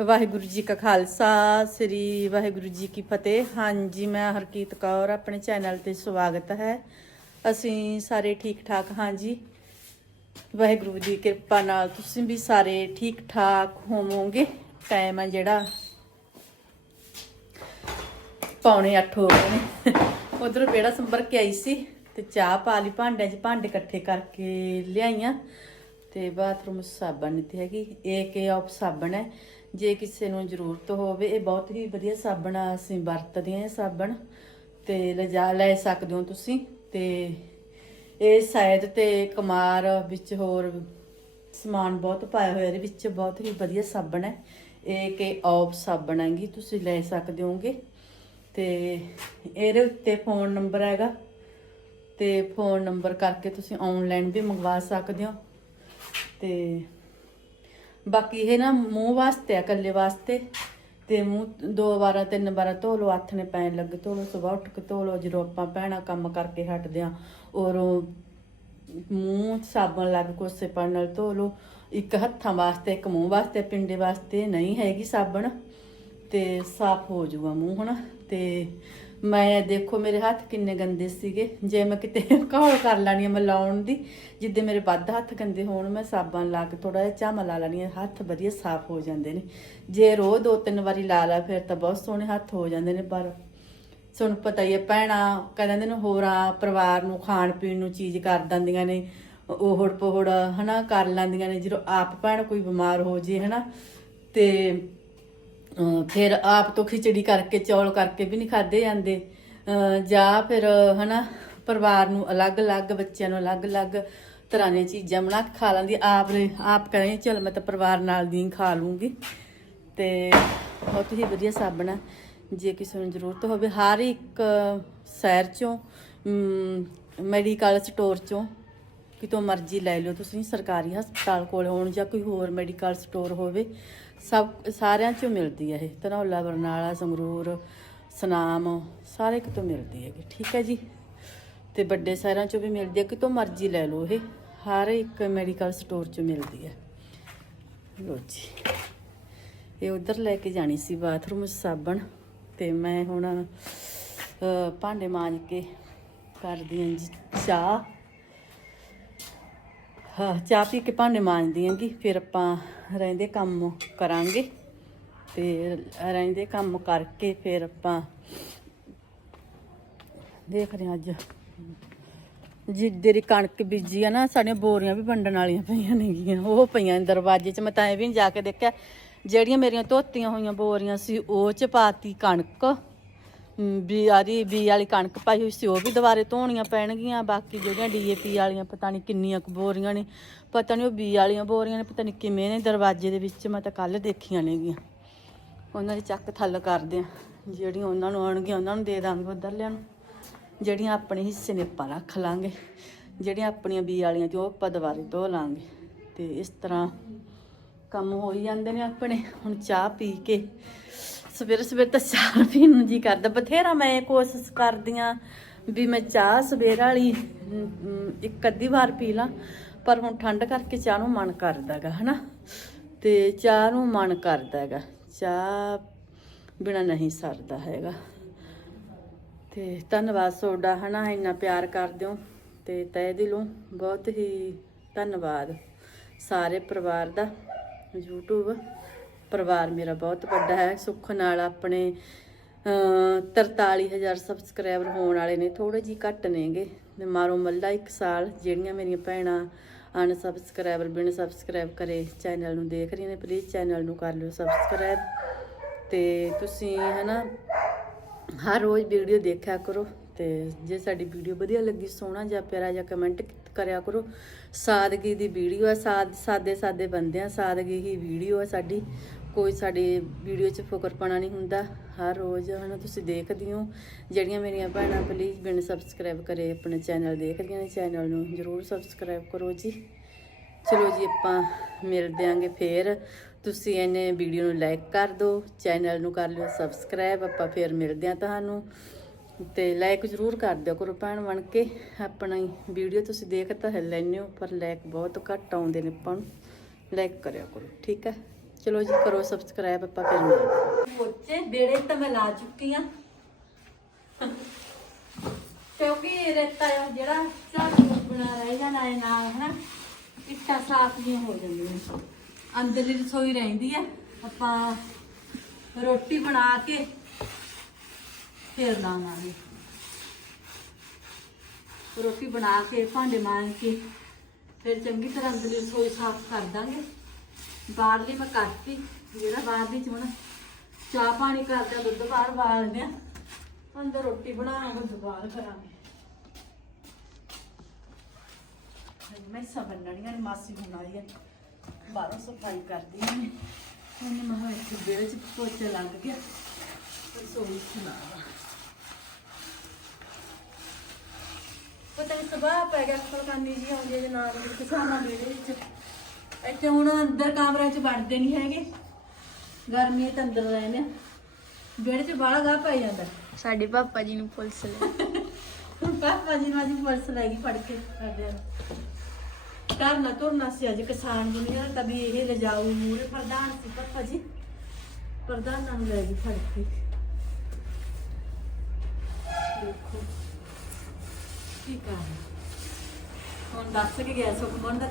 ਵਾਹਿਗੁਰੂ ਜੀ ਕਾ ਖਾਲਸਾ, ਸ੍ਰੀ ਵਾਹਿਗੁਰੂ ਜੀ ਕੀ ਫਤਿਹ। ਹਾਂਜੀ, ਮੈਂ ਹਰਕੀਤ ਕੌਰ, ਆਪਣੇ ਚੈਨਲ ਤੇ ਸਵਾਗਤ ਹੈ। ਅਸੀਂ ਸਾਰੇ ਠੀਕ ਠਾਕ ਹਾਂ ਜੀ ਵਾਹਿਗੁਰੂ ਦੀ ਕਿਰਪਾ ਨਾਲ ਤੁਸੀਂ ਵੀ ਸਾਰੇ ਠੀਕ ਠਾਕ ਹੋਵੋਗੇ। ਟਾਈਮ ਆ ਜਿਹੜਾ ਪੌਣੇ 8 ਹੋ ਗਏ ਨੇ। ਉਧਰ ਬੇੜਾ ਸੰਭਰ ਕੇ ਆਈ ਸੀ ਤੇ ਚਾਹ ਪਾ ਲਈ, ਭਾਂਡਿਆਂ 'ਚ ਭਾਂਡੇ ਇਕੱਠੇ ਕਰਕੇ ਲਿਆਈਆਂ। ਤੇ ਬਾਥਰੂਮ ਸਾਬਣ ਨਹੀਂ ਹੈਗੀ ਇਹ ਕੇ ਆਪ ਸਾਬਣ ਹੈ। ਜੇ ਕਿਸੇ ਨੂੰ ਜ਼ਰੂਰਤ ਹੋਵੇ, ਇਹ ਬਹੁਤ ਹੀ ਵਧੀਆ ਸਾਬਣ ਆ, ਅਸੀਂ ਵਰਤਦੇ ਹਾਂ ਇਹ ਸਾਬਣ। ਤੇ ਲਿਜਾ, ਲੈ ਸਕਦੇ ਹੋ ਤੁਸੀਂ। ਤੇ ਇਹ ਸ਼ਾਇਦ ਤੇ ਕਮਾਰ ਵਿੱਚ ਹੋਰ ਸਮਾਨ ਬਹੁਤ ਪਾਇਆ ਹੋਇਆ, ਇਹਦੇ ਵਿੱਚ ਬਹੁਤ ਹੀ ਵਧੀਆ ਸਾਬਣ ਹੈ। ਇਹ ਕਿ ਆਪ ਸਾਬਣ ਹੈਗੀ, ਤੁਸੀਂ ਲੈ ਸਕਦੇ ਹੋਗੇ। ਤੇ ਇਹਦੇ ਉੱਤੇ ਫੋਨ ਨੰਬਰ ਹੈਗਾ। ਤੇ ਫੋਨ ਨੰਬਰ ਕਰਕੇ ਤੁਸੀਂ ਆਨਲਾਈਨ ਵੀ ਮੰਗਵਾ ਸਕਦੇ ਹੋ। ਤੇ ਬਾਕੀ ਇਹ ਨਾ ਮੂੰਹ ਵਾਸਤੇ ਆ ਕੱਲੇ ਵਾਸਤੇ। ਤੇ ਮੂੰਹ ਦੋ ਵਾਰਾਂ, ਤਿੰਨ ਵਾਰਾਂ ਧੋ ਲਓ, ਹੱਥ ਨੇ ਪੈਣ ਲੱਗੇ, ਧੋ ਲਓ, ਸਵੇਰ ਉੱਠ ਕੇ ਧੋ ਲਓ, ਜਦੋਂ ਆਪਾਂ ਭੈਣਾਂ ਕੰਮ ਕਰਕੇ ਹਟਦੇ ਆ ਔਰ ਮੂੰਹ ਸਾਬਣ ਲੱਗ, ਕੋਸੇ ਪਾਣੀ ਨਾਲ ਧੋ ਲਓ। ਇੱਕ ਹੱਥਾਂ ਵਾਸਤੇ, ਇੱਕ ਮੂੰਹ ਵਾਸਤੇ, ਪਿੰਡੇ ਵਾਸਤੇ ਨਹੀਂ ਹੈਗੀ ਸਾਬਣ। ਤੇ ਸਾਫ਼ ਹੋ ਜਾਊਗਾ ਮੂੰਹ ਹੁਣ। ਤੇ ਮੈਂ ਦੇਖੋ ਮੇਰੇ ਹੱਥ ਕਿੰਨੇ ਗੰਦੇ ਸੀਗੇ। ਜੇ ਮੈਂ ਕਿਤੇ ਘੋਲ ਕਰ ਲੈਣੀ ਆ ਮੈਂ ਦੀ, ਜਿੱਦੇ ਮੇਰੇ ਵੱਧ ਹੱਥ ਗੰਦੇ ਹੋਣ, ਮੈਂ ਸਾਬਣ ਲਾ ਕੇ ਥੋੜਾ ਜਿਹਾ ਝਾਮਾ ਲਾ ਲੈਣੀ ਆ, ਹੱਥ ਵਧੀਆ ਸਾਫ਼ ਹੋ ਜਾਂਦੇ ਨੇ। ਜੇ ਰੋਜ਼ ਦੋ ਤਿੰਨ ਵਾਰੀ ਲਾ ਲਾ, ਫਿਰ ਤਾਂ ਬਹੁਤ ਸੋਹਣੇ ਹੱਥ ਹੋ ਜਾਂਦੇ ਨੇ, ਪਰ ਤੁਹਾਨੂੰ ਪਤਾ ਹੀ ਹੈ ਭੈਣਾਂ ਕਹਿੰਦੇ ਨੇ ਹੋਰਾਂ ਪਰਿਵਾਰ ਨੂੰ ਖਾਣ ਪੀਣ ਨੂੰ ਚੀਜ਼ ਕਰ ਦਿੰਦੀਆਂ ਨੇ ਉਹੜ ਪੋਹੜ ਹਨਾ ਕਰ ਲੈਂਦੀਆਂ ਨੇ, ਜਦੋਂ ਆਪ ਭੈਣ ਕੋਈ ਬਿਮਾਰ ਹੋ ਜੇ ਹਨਾ, ਤੇ ਅਹ ਫਿਰ ਆਪ ਤੋਂ ਖਿਚੜੀ ਕਰਕੇ, ਚੌਲ ਕਰਕੇ ਵੀ ਨਹੀਂ ਖਾਦੇ ਜਾਂਦੇ। ਜਾਂ ਫਿਰ, ਹਨਾ, ਪਰਿਵਾਰ ਨੂੰ ਅਲੱਗ-ਅਲੱਗ, ਬੱਚਿਆਂ ਨੂੰ ਅਲੱਗ-ਅਲੱਗ ਤਰ੍ਹਾਂ ਦੀਆਂ ਚੀਜ਼ਾਂ ਬਣਾ ਕੇ ਖਾ ਲੈਂਦੀ। ਆਪ ਨੇ, ਆਪ ਕਹਿੰਦੇ ਚਲ ਮੈਂ ਤਾਂ ਪਰਿਵਾਰ ਨਾਲ ਦੀ ਖਾ ਲੂੰਗੀ। ਤੇ ਬਹੁਤ ਹੀ ਵਧੀਆ ਸਾਬਣ ਆ। ਜੇ ਕਿਸੇ ਨੂੰ ਜ਼ਰੂਰਤ ਹੋਵੇ, ਹਰ ਇੱਕ ਸ਼ਹਿਰ ਚੋਂ ਮੈਡੀਕਲ ਸਟੋਰ ਚੋਂ, ਕਿਤੋਂ ਮਰਜ਼ੀ ਲੈ ਲਓ। ਤੁਸੀਂ ਸਰਕਾਰੀ ਹਸਪਤਾਲ ਕੋਲ ਹੋਣ ਜਾਂ ਕੋਈ ਹੋਰ ਮੈਡੀਕਲ ਸਟੋਰ ਹੋਵੇ ਸਭ, ਸਾਰਿਆਂ ਚੋਂ ਮਿਲਦੀ ਹੈ ਇਹ। ਧਨੌਲਾ, ਬਰਨਾਲਾ, ਸੰਗਰੂਰ, ਸਨਾਮ, ਸਾਰੇ ਕਿਤੋਂ ਮਿਲਦੀ ਹੈਗੀ। ਠੀਕ ਹੈ ਜੀ। ਤੇ ਵੱਡੇ ਸ਼ਹਿਰਾਂ ਚੋਂ ਵੀ ਮਿਲਦੀ ਹੈ ਕਿਤੋਂ ਮਰਜ਼ੀ ਲੈ ਲਓ ਇਹ। ਹਰ ਇੱਕ ਮੈਡੀਕਲ ਸਟੋਰ ਚੋਂ ਮਿਲਦੀ ਹੈ ਲੋ ਜੀ। ਇਹ ਉਧਰ ਲੈ ਕੇ ਜਾਣੀ ਸੀ ਬਾਥਰੂਮ 'ਚ ਸਾਬਣ। ਤੇ ਮੈਂ ਹੁਣ ਭਾਂਡੇ ਮਾਂਜ ਕੇ ਕਰਦੀ ਹਾਂ ਜੀ ਚਾਹ। ਚਾਹ ਪੀ ਕੇ ਭਾਂਡੇ ਮਾਂਜਦੀ ਆਂਗੀ ਫਿਰ ਆਪਾਂ ਰਹਿੰਦੇ ਕੰਮ ਕਰਾਂਗੇ ਤੇ ਰਹਿੰਦੇ ਕੰਮ ਕਰਕੇ ਫਿਰ ਆਪਾਂ ਦੇਖਦੇ ਹਾਂ ਅੱਜ। ਜਿੱਦੇਰੀ ਕਣਕ ਬੀਜੀ ਆ ਨਾ, ਸਾਡੀਆਂ ਬੋਰੀਆਂ ਵੀ ਵੰਡਣ ਵਾਲੀਆਂ ਪਈਆਂ ਨੇਗੀਆਂ, ਉਹ ਪਈਆਂ ਨੇ ਦਰਵਾਜ਼ੇ 'ਚ। ਮੈਂ ਤਾਂ ਇਹ ਵੀ ਨਹੀਂ ਜਾ ਕੇ ਦੇਖਿਆ, ਜਿਹੜੀਆਂ ਮੇਰੀਆਂ ਧੋਤੀਆਂ ਹੋਈਆਂ ਬੋਰੀਆਂ ਸੀ, ਉਹ 'ਚ ਪਾਤੀ ਕਣਕ। ਅਮ, ਬੀ ਆਰੀ ਬੀ ਵਾਲੀ ਕਣਕ ਪਾਈ ਹੋਈ ਸੀ ਉਹ ਵੀ ਦੁਬਾਰੇ ਧੋਣੀਆਂ ਪੈਣਗੀਆਂ ਬਾਕੀ ਜਿਹੜੀਆਂ ਡੀਏਪੀ ਵਾਲੀਆਂ ਪਤਾ ਨਹੀਂ ਕਿੰਨੀਆਂ ਕੁ ਬੋਰੀਆਂ ਨੇ ਪਤਾ ਨਹੀਂ ਉਹ ਬੀ ਵਾਲੀਆਂ ਬੋਰੀਆਂ ਨੇ ਪਤਾ ਨਹੀਂ ਕਿਵੇਂ ਨੇ ਦਰਵਾਜ਼ੇ ਦੇ ਵਿੱਚ ਮੈਂ ਤਾਂ ਕੱਲ ਦੇਖੀਆਂ ਨੇਗੀਆਂ। ਉਹਨਾਂ ਦੀ ਚੱਕ ਥੱਲ ਕਰਦੇ ਆ ਜਿਹੜੀਆਂ ਉਹਨਾਂ ਨੂੰ ਆਉਣਗੀਆਂ ਉਹਨਾਂ ਨੂੰ ਦੇ ਦਾਂਗੇ ਉਧਰਲਿਆਂ ਨੂੰ। ਜਿਹੜੀਆਂ ਆਪਣੇ ਹਿੱਸੇ ਨੇ ਆਪਾਂ ਰੱਖ ਲਾਂਗੇ ਜਿਹੜੀਆਂ ਆਪਣੀਆਂ ਬੀ ਵਾਲੀਆਂ ਤੇ ਉਹ ਆਪਾਂ ਦੁਬਾਰੇ ਧੋ ਲਾਂਗੇ। ਤੇ ਇਸ ਤਰ੍ਹਾਂ ਕੰਮ ਹੋ ਹੀ ਜਾਂਦੇ ਨੇ ਆਪਣੇ ਹੁਣ ਚਾਹ ਪੀ ਕੇ ਸਵੇਰੇ ਸਵੇਰੇ ਤਾਂ ਚਾਹ ਪੀਣ ਨੂੰ ਜੀ ਕਰਦਾ। ਬਥੇਰਾ ਮੈਂ ਕੋਸ਼ਿਸ਼ ਕਰਦੀ ਆਂ ਵੀ ਮੈਂ ਚਾਹ ਸਵੇਰ ਵਾਲੀ ਇੱਕ ਅੱਧੀ ਵਾਰ ਪੀ ਲਾਂ, ਪਰ ਹੁਣ ਠੰਡ ਕਰਕੇ ਚਾਹ ਨੂੰ ਮਨ ਕਰਦਾਗਾ ਹਨਾ? ਤੇ ਚਾਹ ਨੂੰ ਮਨ ਕਰਦਾਗਾ ਚਾਹ ਬਿਨਾ ਨਹੀਂ ਸਰਦਾ ਹੈਗਾ। ਤੇ ਧੰਨਵਾਦ ਤੁਹਾਡਾ, ਹਨਾ? ਇੰਨਾ ਪਿਆਰ ਕਰਦੇ ਹੋ ਤੇ ਤਹਿ ਦਿਲੋਂ ਬਹੁਤ ਹੀ ਧੰਨਵਾਦ ਸਾਰੇ ਪਰਿਵਾਰ ਦਾ, YouTube ਪਰਿਵਾਰ ਮੇਰਾ ਬਹੁਤ ਵੱਡਾ ਹੈ। ਸੁੱਖ ਨਾਲ ਆਪਣੇ ਅ 43000 ਸਬਸਕ੍ਰਾਈਬਰ ਹੋਣ ਵਾਲੇ ਨੇ। ਥੋੜੇ ਜੀ ਘੱਟ ਨੇਗੇ। ਤੇ ਮਾਰੋ ਮੱਲਾ ਇੱਕ ਸਾਲ, ਜਿਹੜੀਆਂ ਮੇਰੀਆਂ ਭੈਣਾਂ ਅਨ ਸਬਸਕ੍ਰਾਈਬਰ ਬਿਨ ਸਬਸਕ੍ਰਾਈਬ ਕਰੇ ਚੈਨਲ ਨੂੰ ਦੇਖ ਰਹੀਆਂ ਨੇ ਪਲੀਜ਼ ਚੈਨਲ ਨੂੰ ਕਰ ਲਿਓ ਸਬਸਕ੍ਰਾਈਬ ਤੇ ਤੁਸੀਂ ਹਨਾ, ਹਰ ਰੋਜ਼ ਵੀਡੀਓ ਦੇਖਿਆ ਕਰੋ। ਤੇ ਜੇ ਸਾਡੀ ਵੀਡੀਓ ਵਧੀਆ ਲੱਗੀ, ਸੋਹਣਾ ਜਾਂ ਪਿਆਰਾ ਜਾਂ ਕਮੈਂਟ ਕਰਿਆ ਕਰੋ। ਸਾਦਗੀ ਦੀ ਵੀਡੀਓ ਹੈ। ਸਾਦ ਸਾਦੇ ਸਾਦੇ ਬੰਦੇ ਆ ਸਾਦਗੀ ਹੀ ਵੀਡੀਓ ਹੈ ਸਾਡੀ। ਕੋਈ ਸਾਡੀ ਵੀਡੀਓ 'ਚ ਫੁਕਰਪਣਾ ਨਹੀਂ ਹੁੰਦਾ, ਹਰ ਰੋਜ਼ ਹਨਾ ਤੁਸੀਂ ਦੇਖਦੇ ਹੋ। ਜਿਹੜੀਆਂ ਮੇਰੀਆਂ ਭੈਣਾਂ ਪਲੀਜ਼ ਬਿਨ ਸਬਸਕ੍ਰਾਈਬ ਕਰੇ ਆਪਣੇ ਚੈਨਲ ਦੇਖਦੀਆਂ ਨੇ ਚੈਨਲ ਨੂੰ, ਜਰੂਰ ਸਬਸਕ੍ਰਾਈਬ ਕਰੋ ਜੀ। ਚਲੋ ਜੀ ਆਪਾਂ ਮਿਲਦੇ ਆਂਗੇ ਫੇਰ। ਤੁਸੀਂ ਇਹਨੇ ਵੀਡੀਓ ਨੂੰ ਲਾਈਕ ਕਰ ਦਿਓ ਚੈਨਲ ਨੂੰ ਕਰ ਲਿਓ ਸਬਸਕ੍ਰਾਈਬ ਆਪਾਂ ਫੇਰ ਮਿਲਦੇ ਆਂ ਤੁਹਾਨੂੰ। ਤੇ ਲਾਈਕ ਜ਼ਰੂਰ ਕਰ ਦਿਓ ਕਰੋ ਭੈਣ ਬਣ ਕੇ। ਆਪਣਾ ਹੀ ਵੀਡੀਓ ਤੁਸੀਂ ਦੇਖ ਤਾਂ ਹੈ ਲੈਂਦੇ ਹੋ, ਪਰ ਲਾਈਕ ਬਹੁਤ ਘੱਟ ਆਉਂਦੇ ਨੇ ਆਪਾਂ ਨੂੰ। ਲਾਈਕ ਕਰਿਆ ਕਰੋ, ਠੀਕ ਹੈ? ਚਲੋ ਜੀ ਕਰੋ ਸਬਸਕ੍ਰਾਈਬ ਆਪਾਂ ਫਿਰ ਮਿਲਦੇ ਪੋਚੇ, ਬੇੜੇ ਤਾਂ ਮੈਂ ਲਾ ਚੁੱਕੀ ਆ। ਕਿਉਂਕਿ ਰੇਤਾ ਜਿਹੜਾ ਝਾੜੂ ਬਣਾ ਰਹਿ ਜਾਣਾ ਹੈ ਨਾਲ, ਹਨਾ? ਇੱਟਾਂ ਸਾਫ਼ ਨਹੀਂ ਹੋ ਜਾਂਦੀਆਂ ਅੰਦਰਲੀ ਰਸੋਈ ਰਹਿੰਦੀ ਆ। ਆਪਾਂ ਰੋਟੀ ਬਣਾ ਕੇ ਫਿਰ ਲਾਵਾਂਗੇ। ਰੋਟੀ ਬਣਾ ਕੇ, ਭਾਂਡੇ ਮਾਂਜ ਕੇ ਫਿਰ ਚੰਗੀ ਤਰ੍ਹਾਂ ਅੰਦਰਲੀ ਰਸੋਈ ਸਾਫ਼ ਕਰ ਦਾਂਗੇ। ਬਾਹਰਲੀ ਮੈਂ ਕਰਤੀ, ਜਿਹੜਾ ਬਾਹਰਲੀ ਚ ਹੁਣ ਚਾਹ ਪਾਣੀ ਕਰਦਾ ਦੁੱਧ ਬਾਹਰ ਬਾਲਦੇ ਆ ਅੰਦਰ ਰੋਟੀ ਬਣਾਵਾਂਗੇ ਦੁਬਾਰਾ ਕਰਾਂਗੇ। ਮੈਂ ਸਬੰਨਣੀਆਂ ਨੇ ਮਾਸੀ ਹੁਣ ਆਈ ਬਾਹਰੋਂ ਸਫ਼ਾਈ ਕਰਦੀ ਹਾਂ ਉਹਨੇ ਮਹਾ ਇੱਕ ਬੇੜੇ ਚ ਪੋਚਾ ਲੱਗ ਗਿਆ ਰਸੋਈ ਖਿਲਾਰਾ ਪਤਾ ਨਹੀਂ ਸਵੇਰ ਪੈ ਗਿਆ ਫਲਕਾਨੀ ਜੀ ਆਉਂਦੀ ਹੈ ਜੇ ਨਾਲ, ਕਿਸਾਨਾਂ ਵਿਹੜੇ ਵਿੱਚ ਇੱਥੇ ਹੁਣ ਅੰਦਰ ਕਮਰਿਆਂ ਚ ਵੜਦੇ ਨਹੀਂ ਹੈਗੇ। ਗਰਮੀ ਤਾਂ ਅੰਦਰ ਰਹਿੰਦੇ ਆ। ਚ ਬਾਹਲਾ ਗਾਹ ਪੈ ਜਾਂਦਾ। ਸਾਡੇ ਪਾਪਾ ਜੀ ਨੂੰ ਪੁਲਿਸ ਲੈ ਪਾਪਾ ਜੀ ਨੂੰ ਅੱਜ ਪੁਲਿਸ ਲੈ ਗਈ ਫੜ ਕੇ ਸਾਡੇ ਕਰਨਾ ਤੁਰਨਾ ਸੀ ਅੱਜ ਕਿਸਾਨ ਦੁਨੀਆ ਦਾ ਵੀ ਇਹ ਲਿਜਾਊ ਮੂਰੇ ਪ੍ਰਧਾਨ ਸੀ ਪਾਪਾ ਜੀ। ਪ੍ਰਧਾਨਾਂ ਨੂੰ ਲੈ ਗਈ ਫੜ ਕੇ। ਦੇਖੋ ਕੀ ਕਰ ਹੁਣ ਦੱਸ ਕੇ ਗਿਆ ਸੁਖਮਨ ਦਾ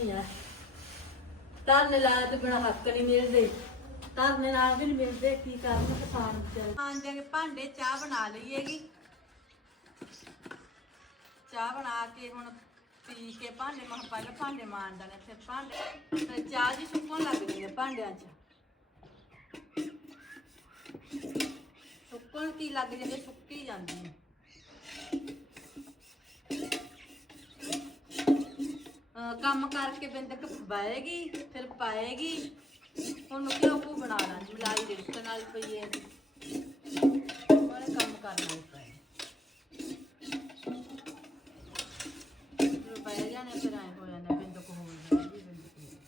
ਤਾਉ ਆਇਆ ਧਰਨੇ ਲਾ ਤੇ ਬਣਾ ਹੱਕ ਨਹੀਂ ਮਿਲਦੇ। ਧਰਨੇ ਨਾਲ ਵੀ ਨਹੀਂ ਮਿਲਦੇ, ਕੀ ਕਰਨ ਕਿਸਾਨ ਵਿਚਾਰੇ? ਆਂਦੇ ਕੇ ਭਾਂਡੇ ਚਾਹ ਬਣਾ ਲਈਏਗੀ। ਚਾਹ ਬਣਾ ਕੇ ਹੁਣ ਪੀ ਕੇ ਭਾਂਡੇ ਮਹ ਪਹਿਲਾਂ ਭਾਂਡੇ ਮਾਂਜਦਾ ਨੇ ਫਿਰ ਭਾਂਡੇ ਤੇ ਚਾਹ ਜੀ ਸੁੱਕਣ ਲੱਗ ਗਈ ਹੈ ਭਾਂਡਿਆਂ 'ਚ। ਸੁੱਕਣ ਕੀ ਲੱਗ ਜਾਂਦੀ ਸੁੱਕੀ ਜਾਂਦੀ ਹੈ। ਅਹ ਕੰਮ ਕਰਕੇ ਬਿੰਦਕ ਬਾਏਗੀ ਫਿਰ ਪਾਏਗੀ। ਹੁਣ ਕਿਉਂ ਕੋ ਬਣਾ ਲਾਂਗੀ ਮਲਾਈ ਦੇ ਰਿਸ਼ਤੇ ਨਾਲ ਪਈ ਹੈ ਉਹਨੇ ਕੰਮ ਕਰਨਾ ਹੀ ਪਏ ਜਦੋਂ ਪੈ ਜਾਣੇ ਫਿਰ ਆਏ ਹੋ ਜਾਂਦਾ ਬਿੰਦਕ ਹੋ ਜਾਂਦੀ ਬਿੰਦਕ ਹੋ ਜਾਂਦੀ।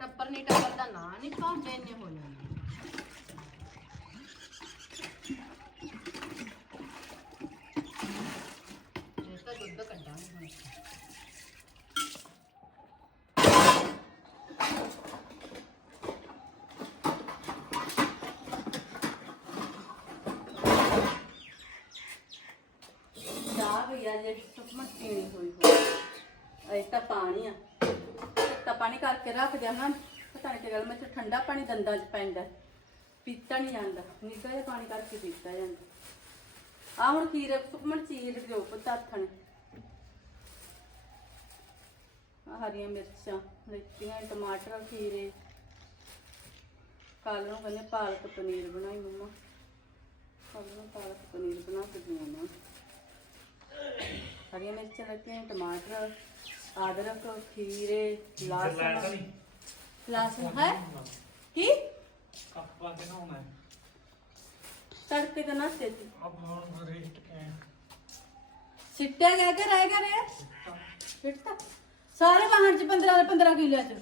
ਟੱਪਰ ਨਹੀਂ ਟੱਪਰ ਨਹੀਂ, ਭਾਂਡੇ ਇੰਨੇ ਹੋ ਜਾਂਦੇ ਤਾਂ ਦੁੱਧ ਕੱਢਾਂਗੇ ਹੁਣ। ਚਾਹ ਵੀ ਆ ਜਿਹੜੀ ਸੁਪਮਾ ਨਹੀਂ ਹੋਈ ਹੋਈ ਇਹ ਤਾਂ ਪਾਣੀ ਆ। ਤਾਂ ਪਾਣੀ ਕਰਕੇ ਰੱਖ ਦਿਆ ਹਾਂ ਪਤਾ ਨਹੀਂ ਕਿ ਗੱਲ ਮੈਂ ਤੇ ਠੰਡਾ ਪਾਣੀ ਦੰਦਾਂ 'ਚ ਪੈਂਦਾ। ਪੀਤਾ ਨਹੀਂ ਜਾਂਦਾ। ਨਿੱਘਾ ਜਿਹਾ ਪਾਣੀ ਕਰਕੇ ਪੀਤਾ ਜਾਂਦਾ। ਆ ਹੁਣ ਖੀਰ ਸੁਖਮਣ ਚੀਰ ਦਿਓ ਪਤਾਥਣ ਆ ਹਰੀਆਂ ਮਿਰਚਾਂ ਮਿਰਚੀਆਂ ਟਮਾਟਰ ਖੀਰੇ। ਕੱਲ ਨੂੰ ਕਹਿੰਦੇ ਪਾਲਕ ਪਨੀਰ ਬਣਾਈ ਮੰਮਾ। ਕੱਲ ਨੂੰ ਪਾਲਕ ਪਨੀਰ ਬਣਾ ਕੇ ਦਿਵਾਉਣਾ ਹਰੀਆਂ ਮਿਰਚਾਂ ਲੱਤੀਆਂ ਟਮਾਟਰ ਅਦਰਕ ਖੀਰੇ ਲਸਣ ਲਸਣ ਹੈ? ਕੀ? ਆਪਾਂ ਤੇ ਨਹਾਉਣਾ ਹੈ ਤੜਕੇ ਦਾ ਨਾਤੇ ਸੀ ਅਬ ਹੁਣ ਰੇਸਟ ਕੇ ਸਿੱਟਿਆ ਗਿਆ ਕਿ ਰਹਿ ਗਿਆ ਰੇ ਸਿੱਟਾ ਸਾਰੇ ਵਾਹਨ ਚ 15 15 ਕਿਲਿਆਂ ਚ।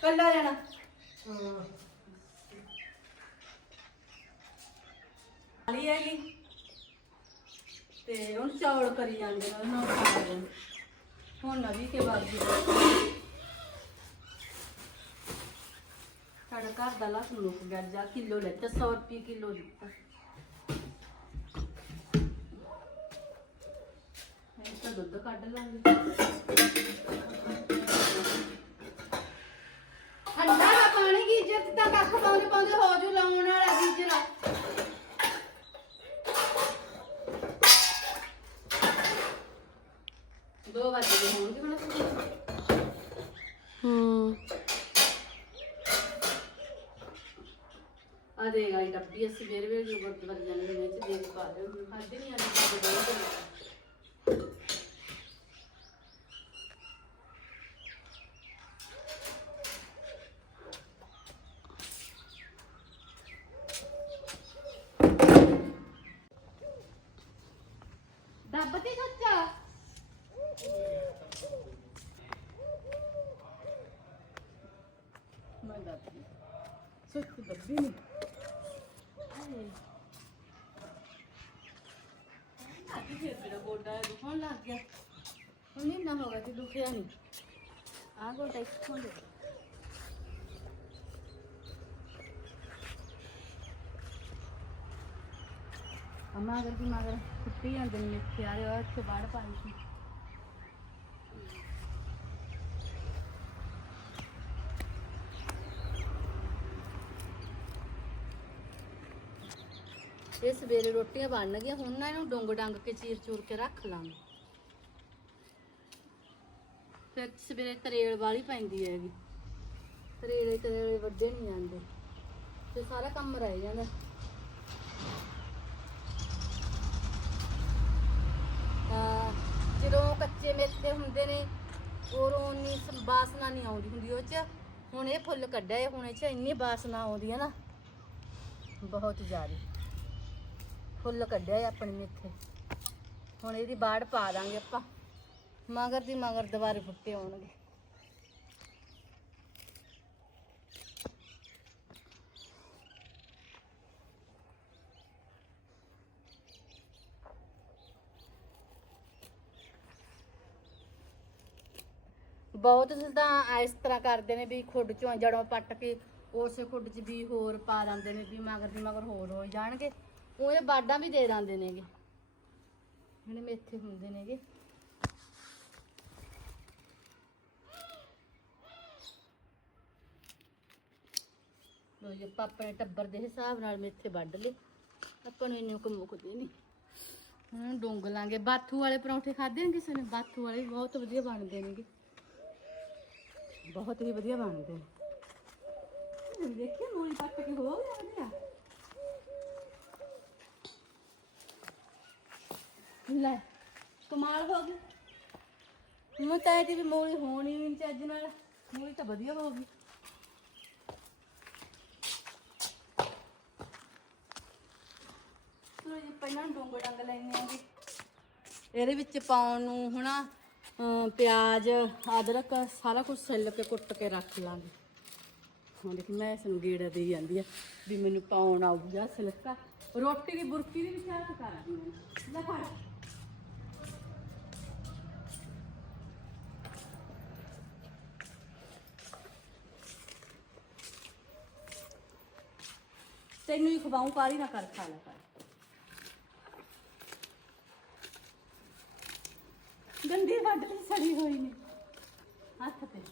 ਕੱਲਾ ਜਾਣਾ। ਖਾਲੀ ਹੈਗੀ ਤੇ ਹੁਣ ਚੌਲ ਕਰੀ ਜਾਂਦੇ ਨੇ ਉਹਨਾਂ ਨੂੰ। ਖਾ ਲੈਣ ਹੁਣ ਨਵੀਂ ਕੇ ਬਾਅਦ ਜੀ। ਸਾਡਾ ਘਰ ਦਾ ਲਸਣ ਮੁੱਕ ਗਿਆ, ਜਾ ਕਿਲੋ ਲੈਤਾ 100 ਰੁਪਏ ਕਿਲੋ ਦਿੱਤਾ। ਇਹ ਤਾਂ ਦੁੱਧ ਕੱਢ ਲਾਂਗੇ। ਚਿਰ ਤਾਂ ਕੱਖ ਪਾਉਂਦੇ ਪਾਉਂਦੇ ਹੋ ਜੂ, ਲਾਉਣ ਵਾਲਾ ਬੀਜਣਾ ਦੋ ਵਜੇ ਦੇ ਹੋਣਗੇ ਹੁਣ ਹੂੰ। ਆ ਦੇ ਗਾਈ ਡੱਬੀ ਅਸੀਂ ਵੇਰ ਵੇਰ ਜੋ ਗੁਰਦੁਆਰੇ ਜਾਂਦੇ ਵਿੱਚ ਦੇਖ ਪਾ ਰਹੇ ਹਾਂ ਖਾਦੇ ਨਹੀਂ ਆਉਂਦੇ ਸਾਡੇ ਦੇ ਡੱਬ ਤੇ ਸੱਚਾ ਮੈਂ ਡੱਬੀ ਸੱਚ ਡੱਬੀ ਨਹੀਂ ਅੱਜ ਫਿਰ ਮੇਰਾ ਗੋਡਾ ਦੁਖਣ ਲੱਗ ਗਿਆ। ਹੁਣ ਨਹੀਂ ਨਾ ਹੋਗਾ ਤੇ ਦੁਖਿਆ ਨਹੀਂ ਆ ਗੋਡਾ ਇੱਥੋਂ ਦੇ ਅਮਾ ਅਗਰ ਦੀ ਮਗਰ ਕੁੱਤੀ ਜਾਂਦੇ ਨੇ ਮਿੱਠੇ ਉਹ ਇੱਥੇ ਵੜ ਪਾਈ ਸੀ। ਇਹ ਸਵੇਰੇ ਰੋਟੀਆਂ ਬਣ ਗਈਆਂ ਹੁਣ ਨਾ ਇਹਨੂੰ ਡੁੰਗ ਡੰਗ ਕੇ ਚੀਰ ਚੂਰ ਕੇ ਰੱਖ ਲਾਂਗੇ। ਫਿਰ ਸਵੇਰੇ ਤਰੇਲ ਵਾਲੀ ਪੈਂਦੀ ਹੈਗੀ। ਤਰੇਲੇ ਤਰੇਲੇ ਵੱਡੇ ਨਹੀਂ ਜਾਂਦੇ। ਤੇ ਸਾਰਾ ਕੰਮ ਰਹਿ ਜਾਂਦਾ। ਜਦੋਂ ਕੱਚੇ ਮੇਥੇ ਹੁੰਦੇ ਨੇ, ਉਦੋਂ ਉਨੀ ਸ- ਬਾਸਨਾ ਨਹੀਂ ਆਉਂਦੀ ਹੁੰਦੀ ਉਹ ਚ। ਹੁਣ ਇਹ ਫੁੱਲ ਕੱਢਿਆ, ਹੁਣ ਇਹ ਚ ਇੰਨੀ ਬਾਸਨਾ ਆਉਂਦੀ ਹੈ ਨਾ। ਬਹੁਤ ਜ਼ਿਆਦਾ। ਫੁੱਲ ਕੱਢਿਆ ਆਪਣੀ ਆਪਣੇ ਮੇਥੇ ਹੁਣ ਇਹਦੀ ਬਾੜ ਪਾ ਦਾਂਗੇ ਆਪਾਂ। ਮਗਰ ਦੀ ਮਗਰ ਦੁਬਾਰੇ ਫੁੱਟੇ ਆਉਣਗੇ। ਬਹੁਤ ਤਾਂ ਇਸ ਤਰ੍ਹਾਂ ਕਰਦੇ ਨੇ ਵੀ ਖੁੱਡ ਚੋਂ ਜੜੋਂ ਪੱਟ ਕੇ ਉਸੇ ਖੁੱਡ 'ਚ ਵੀ ਹੋਰ ਪਾ ਦਿੰਦੇ ਨੇ ਵੀ ਮਗਰ ਦੀ ਮਗਰ ਹੋਰ ਹੋ ਜਾਣਗੇ। ਉਹਦੇ ਬਾਡਾਂ ਵੀ ਦੇ ਦਿੰਦੇ ਨੇਗੇ। ਜਿਹੜੇ ਮੇਥੇ ਹੁੰਦੇ ਨੇਗੇ। ਲੋ ਜੀ, ਆਪਾਂ ਆਪਣੇ ਟੱਬਰ ਦੇ ਹਿਸਾਬ ਨਾਲ ਮੇਥੇ ਵੱਢ ਲਏ। ਆਪਾਂ ਨੂੰ ਇੰਨੇ ਕੁ ਮੁੱਕਦੇ ਨਹੀਂ ਹੁਣ ਡੋਂਗ ਲਾਂਗੇ। ਬਾਥੂ ਵਾਲੇ ਪਰੌਂਠੇ ਖਾਦੇ ਨੇ ਕਿਸੇ ਨੇ? ਬਾਥੂ ਵਾਲੇ ਵੀ ਬਹੁਤ ਵਧੀਆ ਬਣਦੇ ਨੇਗੇ। ਬਹੁਤ ਹੀ ਵਧੀਆ ਬਣਦੇ ਨੇ। ਦੇਖਿਆ, ਮੂਲੀ ਪੱਟ ਕੇ ਹੋ ਗਿਆ ਵਧੀਆ? ਲੈ, ਕਮਾਲ ਹੋ ਗਈ। ਮੈਂ ਤਾਂ ਇਹ ਵੀ ਮੂਲੀ ਹੋਣੀ ਨਹੀਂ ਚੱਜ ਨਾਲ। ਮੂਲੀ ਤਾਂ ਵਧੀਆ ਹੋ ਗਈ। ਚਲੋ ਜੀ, ਪਹਿਲਾਂ ਡੋਂਗ ਡੰਗ ਲੈਣੇ ਆਂਗੇ ਇਹਦੇ ਵਿੱਚ ਪਾਉਣ ਨੂੰ ਹਨਾ ਅਮ ਪਿਆਜ਼, ਅਦਰਕ, ਸਾਰਾ ਕੁਝ ਛਿੱਲ ਕੇ ਕੁੱਟ ਕੇ ਰੱਖ ਲਾਂਗੇ। ਹੁਣ ਦੇਖ, ਮੈਂ ਇਸ ਨੂੰ ਗੇੜਾ ਦੇਈ ਜਾਂਦੀ ਆ ਵੀ ਮੈਨੂੰ ਪਾਉਣ ਆਊਗਾ ਸਿਲਕਾ ਰੋਟੀ ਦੀ ਬੁਰਕੀ ਦੀ ਵੀ ਚਾਹ ਕਰਦੀ ਹਾਂ ਲੈ ਫੜ। ਤੈਨੂੰ ਹੀ ਖਵਾਉਂ ਕਾਲੀ ਨਾ ਕਰ ਖਾ ਲੈ ਕਰ ਗੰਦੀ ਵੱਢ ਲਈ, ਸੜੀ ਹੋਈ ਨੇ। ਹੱਥ ਤੇ।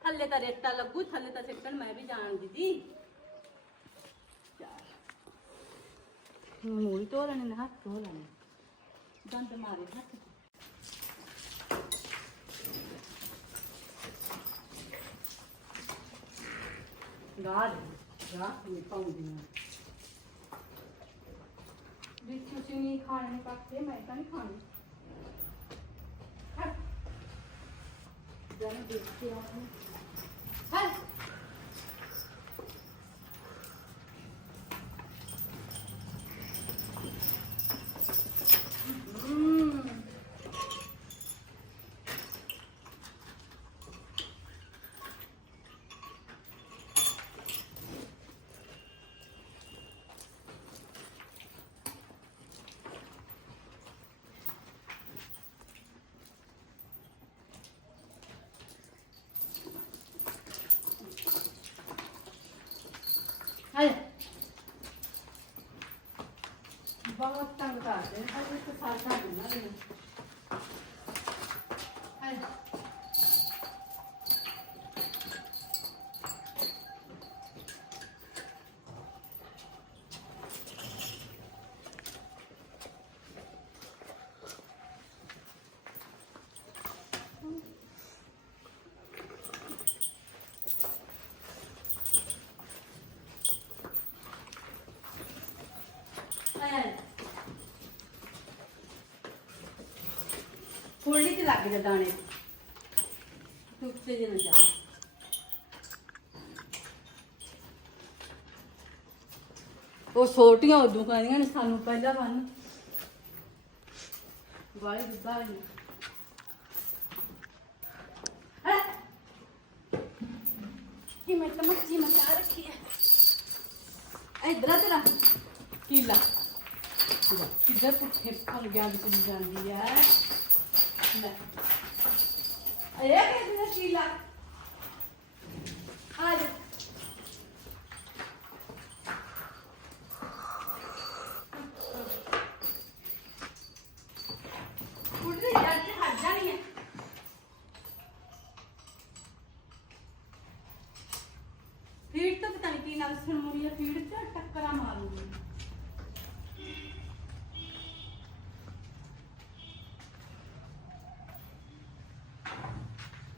ਥੱਲੇ ਤਾਂ ਰੇਤਾ ਲੱਗੂ, ਥੱਲੇ ਤਾਂ ਸਿੱਟਣ, ਮੈਂ ਵੀ ਜਾਣਦੀ ਜੀ ਮੂਲੀ ਧੋ ਲੈਣੇ ਨੇ, ਹੱਥ ਧੋ ਲੈਣੇ। ਦੰਦ ਮਾਰੇ ਹੱਥ ਤੇ। ਗਾਲ ਗਾਹ ਨਹੀਂ ਪਾਉਂਦੀ ਮੈਂ ਵੀ ਤੁਸੀਂ ਨਹੀਂ ਖਾਣੇ ਪੱਕੇ, ਮੈਂ ਤਾਂ ਨਹੀਂ ਖਾਣੀ। ਹਟ। ਜਾਨ ਦੇਖ ਕੇ ਆਉਂ ਹਟ। abi. Hadi kısarsam bunlar. ਚ ਲੱਗ ਜਾ ਦਾਣੇ ਤੂੰ। ਜੇ ਨਾ ਜਾ। ਉਹ ਛੋਟੀਆਂ ਉਦੋਂ ਕਹਿੰਦੀਆਂ ਨੇ ਸਾਨੂੰ ਪਹਿਲਾਂ ਬੰਨ ਵਾਲੇ ਦੁੱਧਾ ਨੇ ਕੀ ਮੈਂ ਤਾਂ ਮੱਛੀ ਮਚਾ ਰੱਖੀ ਹੈ ਇਧਰ ਤੇਰਾ। ਕੀਲਾ ਕਿੱਧਰ ਪੁੱਠੇ ਪੰਗਿਆਂ ਵਿੱਚ ਜਾਂਦੀ ਹੈ ਲੈ ਇਹ ਕਿਹਦਾ ਕੀਲਾ ਆ ਜਾ। ਫੀਡ ਤਾਂ ਪਤਾ ਨਹੀਂ ਕੀ ਨਾਲ ਸੁਣਮੂਰੀ ਫੀਡ ਤੇ ਟੱਕਰਾਂ ਮਾਰੂਗੀ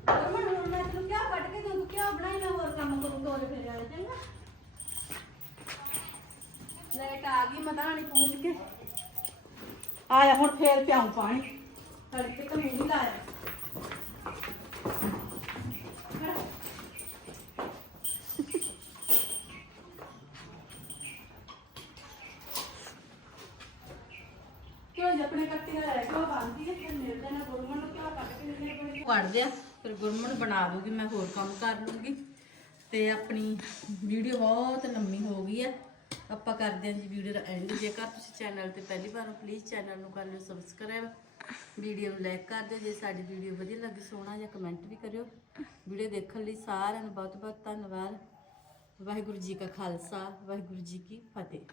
ਰਮਨ ਹੁਣ ਮੈਂ ਤੈਨੂੰ ਕਿਆ ਕੱਢ ਕੇ ਦੂੰ ਕਿਆ ਬਣਾਈ ਮੈਂ ਹੋਰ ਕੰਮ ਕਰੂ ਤੋਰੇ ਫੇਰੇ ਵਾਲੇ ਚੰਗਾ ਲੈਟ ਆ ਗਈ ਮਦਾਣੀ ਪੂੰਝ ਕੇ ਆਇਆ, ਹੁਣ ਫੇਰ ਪਿਆਉ ਪਾਣੀ। ਤੜਕੇ ਤਾਂ ਨਹੀਂ ਲਾਇਆ। ਕਿਉਂ ਫਿਰ ਮਿਲਦਾ ਨਾ ਦਿਆ ਫਿਰ ਗੁਰਮਣ ਬਣਾ ਦੂਗੀ ਮੈਂ ਹੋਰ ਕੰਮ ਕਰ ਲੂੰਗੀ ਤੇ ਆਪਣੀ ਵੀਡੀਓ ਬਹੁਤ ਲੰਮੀ ਹੋ ਗਈ ਹੈ ਆਪਾਂ ਕਰਦੇ ਹਾਂ ਜੀ ਵੀਡੀਓ ਦਾ ਐਂਡ ਜੇਕਰ ਤੁਸੀਂ ਚੈਨਲ ਤੇ ਪਹਿਲੀ ਵਾਰ ਹੋ ਪਲੀਜ਼ ਚੈਨਲ ਨੂੰ ਕਰ ਲਿਓ ਸਬਸਕ੍ਰਾਈਬ ਵੀਡੀਓ ਨੂੰ ਲਾਈਕ ਕਰ ਦਿਓ। ਜੇ ਸਾਡੀ ਵੀਡੀਓ ਵਧੀਆ ਲੱਗੀ, ਸੋਹਣਾ ਜਾਂ ਕਮੈਂਟ ਵੀ ਕਰਿਓ। ਵੀਡੀਓ ਦੇਖਣ ਲਈ ਸਾਰਿਆਂ ਨੂੰ ਬਹੁਤ ਬਹੁਤ ਧੰਨਵਾਦ। ਵਾਹਿਗੁਰੂ ਜੀ ਕਾ ਖਾਲਸਾ, ਵਾਹਿਗੁਰੂ ਜੀ ਕੀ ਫਤਿਹ।